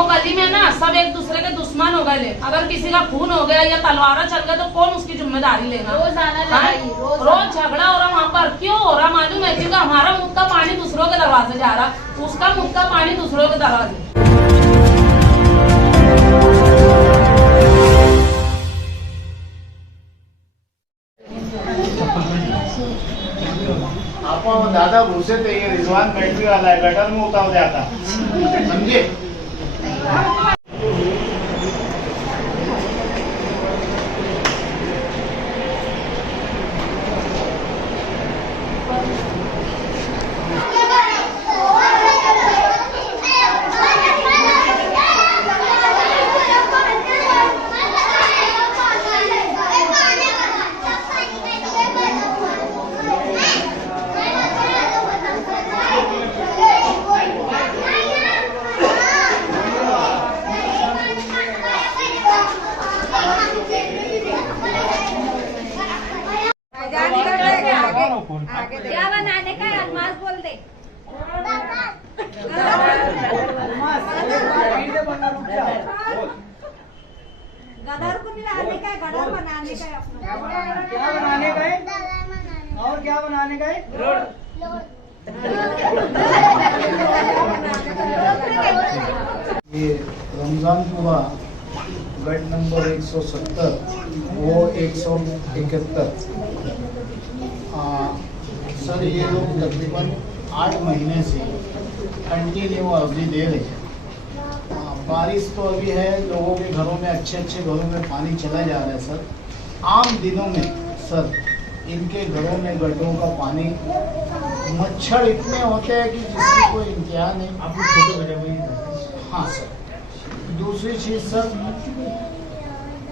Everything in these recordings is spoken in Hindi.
वो गली में ना सब एक दूसरे के दुश्मन हो गए। अगर किसी का खून हो गया या तलवारा चल गया तो कौन उसकी जिम्मेदारी लेगा? रोज झगड़ा हो रहा वहाँ पर, क्यों हो रहा मालूम है? क्योंकि हमारा मुँह का पानी दूसरों के दरवाजे जा रहा, उसका मुँह का पानी दूसरों के दरवाजे। आपको दादा घुसे थे, ये रिजवान बैटरी वाला है, गटर में उतार जाता, समझे? क्या बनाने का है? अलमास बोल दे। गदर को मिलाने का है, गदर बनाने का है अपना। क्या बनाने का है? और क्या बनाने का है? ये रमजानपुरा गट नंबर 170 वो 171। सर ये लोग तकरीबन 8 महीने से कंटिन्यू अवधि दे रहे हैं। बारिश तो अभी है, लोगों के घरों में अच्छे अच्छे घरों में पानी चला जा रहा है सर। आम दिनों में सर इनके घरों में गड्ढों का पानी, मच्छर इतने होते हैं कि जिसकी कोई इंतहा नहीं। आपको फोटो भेजा हुई? हाँ सर। दूसरी चीज़ सर,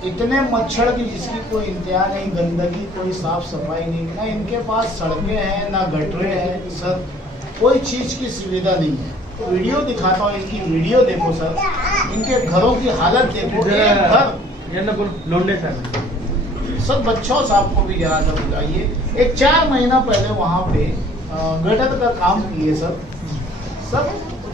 इतने मच्छर की जिसकी कोई इंतहा नहीं, गंदगी, कोई साफ सफाई नहीं, ना इनके पास सड़कें हैं ना गटरे हैं सर, कोई चीज़ की सुविधा नहीं है। वीडियो दिखाता हूँ, इनकी वीडियो देखो सर, इनके घरों की हालत देखो। एक घर लोंडे सर, बच्चों साहब को भी जरा सा बुलाइए। एक 4 महीना पहले वहाँ पे गटर का काम किए सर। सर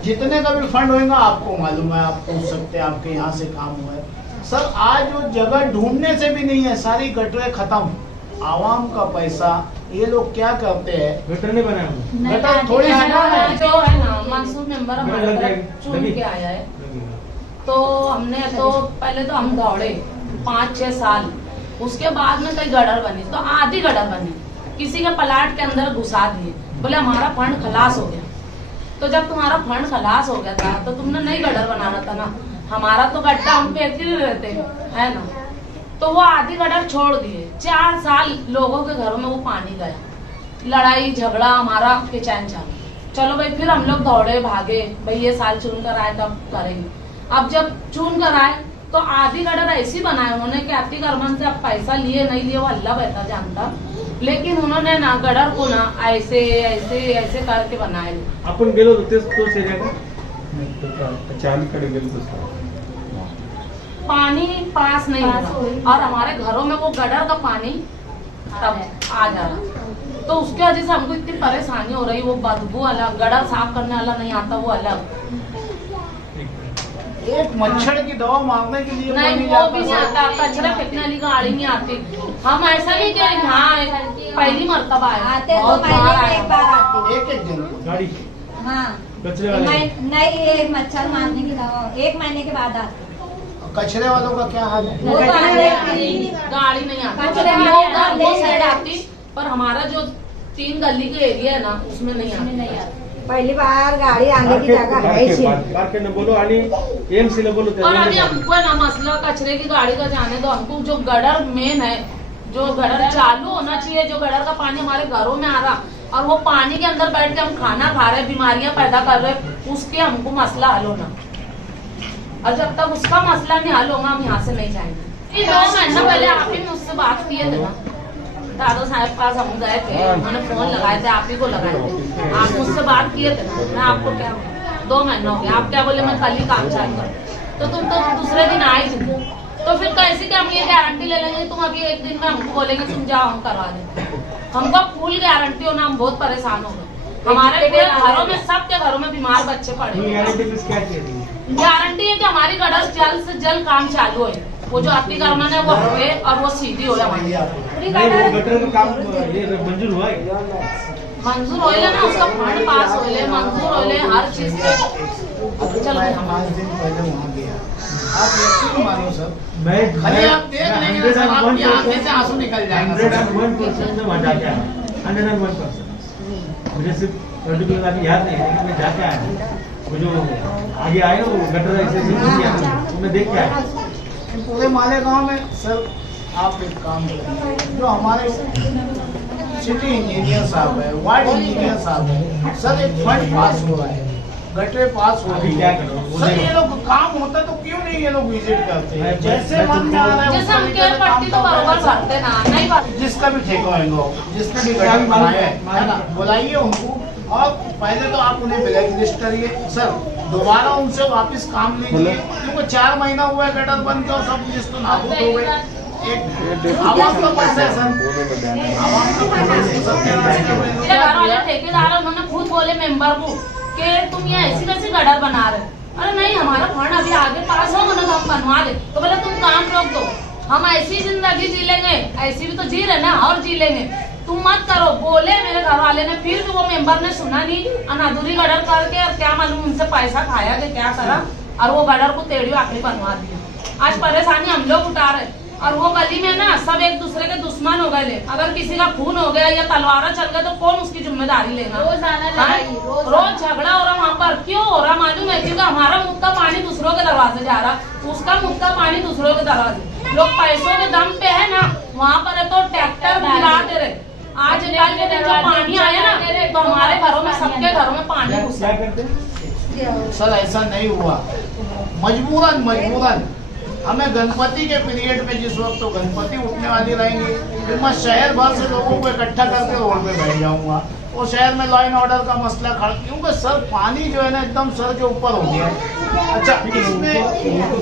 जितने का भी फंड होगा आपको मालूम है, आप पूछ सकते हैं, आपके यहाँ से काम हुआ है सर। आज वो जगह ढूंढने से भी नहीं है, सारी गटरें खत्म। आवाम का पैसा ये लोग क्या करते हैं? गटर नहीं बनाया, गटर थोड़ी जो है ना मंसूर मेंबर हमारे चुन के आया है, तो हमने तो पहले तो हम दौड़े 5-6 साल, उसके बाद में कई गटर बनी, तो आधी गटर बनी, किसी के प्लाट के अंदर घुसा दिए, बोले हमारा फंड खलास हो गया। तो जब तुम्हारा फंड खलास हो गया था तो तुमने नई गटर बनाना था ना, हमारा तो गड्ढा हम फेंकते ही रहते है ना, तो वो आधी गटर छोड़ दिए। 4 साल लोगों के घरों में वो पानी गया, लड़ाई झगड़ा हमारा किचन चालू। चलो भाई, फिर हम लोग दौड़े भागे, भाई ये साल चुन कर आए तब करेंगे। अब जब चुन कर आए तो आधी गटर ऐसी बनाए उन्होंने कि आती करमन से अब पैसा लिए नहीं लिए वो अल्लाह बेहतर जानता, लेकिन उन्होंने ना गटर को ना ऐसे ऐसे ऐसे करके बनाए। आपण गेलो तोच एरिया का अचानक गेलो पानी पास नहीं हुआ और हमारे घरों में वो गटर का पानी तब आ जा रहा, तो उसके वजह से हमको इतनी परेशानी हो रही। वो बदबू अलग, गटर साफ करने वाला नहीं आता वो अलग, एक मच्छर की दवा मांगने के लिए नहीं वो भी नहीं आता, कचरा फेंकने वाली गाड़ी नहीं आती। हम ऐसा नहीं कि हाँ पहली मरतबा आते तो महीने में एक बार आते। एक दिन गाड़ी हाँ कचरे वाले नहीं, ये मच्छर मारने की दवा 1 महीने के बाद आती। कचरे वालों का क्या हाल है? वो गाड़ी नहीं आती, वो साइड आती, पर हमारा जो 3 गली के एरिया है ना उसमें नहीं आती। पहली बार गाड़ी आने की जगह है न बोलो आणि एमसी ला बोलो। और अभी हमको ना मसला कचरे की गाड़ी का जाने दो, हमको जो गटर मेन है, जो गटर चालू होना चाहिए, जो गटर का पानी हमारे घरों में आ रहा और वो पानी के अंदर बैठ के हम खाना खा रहे, बीमारियां पैदा कर रहे, उसके हमको मसला हल होना। और जब तक उसका मसला नहीं हल होगा हम यहाँ से नहीं जाएंगे। 2 महीना पहले आप ही मुझसे बात किए थे ना, दादा साहब पास हम गए थे, उन्होंने फोन लगाए थे, आप ही को लगाए थे, आप मुझसे बात किए थे ना। मैं आपको क्या 2 महीना हो गया, आप क्या बोले मैं कल ही काम चालू कर, तो तुम तो दूसरे दिन आए थे, तो फिर कैसे कि हम ये गारंटी ले लेंगे तुम अभी 1 दिन में हमको बोलेंगे तुम जाओ हम करवा दें। हमको फुल गारंटी होना, हम बहुत परेशान हो गए। हमारे घरों में सबके घरों में बीमार बच्चे पड़े। गारंटी है कि हमारी गटर जल्द से जल्द काम चालू है। वो जो अतिक्रमण है वो हुए और वो सीधी हो हमारी पूरी नहीं, वो गटर गटर का काम ये मंजूर हुआ है। मंजूर होले ना, उसका फंड पास होले, मंजूर होले, हर चीज पे चल मैं गए 5 दिन पहले वहाँ गया, आप यकीन मानो सर, मैं खाली आप देख लेंगे ना सर, आपकी आंखें से आंसू निकल जाएगा सर। 101% में वहाँ जाके आया, 101%। मुझे सिर्फ पर्टिकुलर अभी याद नहीं है, लेकिन मैं जाके आया। वो जो आगे आए ना, वो गटर ऐसे बन गया, वो मैं देख के आया। पूरे मालेगांव में सर आप एक काम करें, जो हमारे सिटी इंजीनियर साहब है, वार्ड इंजीनियर साहब है, सर एक फंड पास हो रहा है, गटरे पास हो रही अभी क्या है करो, सर, ये लोग काम होता तो क्यों नहीं ये लोग विजिट करते हैं? जैसे मन में आ रहा है जैसे उस हम तरीके के से काम पट्टी तो बरोबर करते हैं भरते ना, नहीं भरते। जिसका भी ठेका होगा, जिसने भी गटर बनाया है ना, बुलाइए उनको और पहले तो आप उन्हें ब्लैक लिस्ट करिए सर, दोबारा उनसे वापस काम लीजिए, क्योंकि 4 महीना हुआ है गटर बन के और सब लिस्ट नाबूद हो गई। एक आवाम का प्रशासन, आवाम का प्रशासन मेरे घर वाले ठेकेदार है, उन्होंने खुद बोले मेंबर को कि तुम ये ऐसी कैसी गटर बना रहे। अरे नहीं, हमारा फंड अभी आगे पास होगा ना तो हम बनवा दे। तो बोले तुम काम रोक दो, हम ऐसी जिंदगी जी लेंगे, ऐसी भी तो जी रहे ना और जी लेंगे, तुम मत करो। बोले मेरे घर वाले ने, फिर भी वो मेंबर ने सुना नहीं, अनादुरी गटर करके और क्या मालूम उनसे पैसा खाया कि क्या करा, और वो गटर को टेढ़ी आखिरी बनवा दिया। आज परेशानी हम लोग उठा रहे, और वो गली में ना सब एक दूसरे के दुश्मन हो गए। अगर किसी का खून हो गया या तलवार चल गया तो कौन उसकी जिम्मेदारी लेगा? रोज झगड़ा हो रहा वहाँ पर, क्यों हो रहा मालूम है? क्योंकि हमारा मुँह का पानी दूसरों के दरवाजे जा रहा, उसका मुँह का पानी दूसरों के दरवाजे। लोग पैसों के दम पे है ना, वहाँ पर है तो ट्रैक्टर गिरा दे रहे। आज कल के दिन जो पानी आया ना तो हमारे घरों में, सबके घरों में पानी घुसा। क्या करते हैं? सर ऐसा नहीं हुआ, मजबूरन हमें गणपति के पीरियड में, जिस वक्त तो गणपति उठने वाली रहेंगी, फिर मैं शहर भर से लोगों को इकट्ठा करके रोड पे बैठ जाऊंगा और शहर में लॉ एंड ऑर्डर का मसला खड़ा, क्योंकि सर पानी जो है ना एकदम सर के ऊपर हो गया। अच्छा, इसमें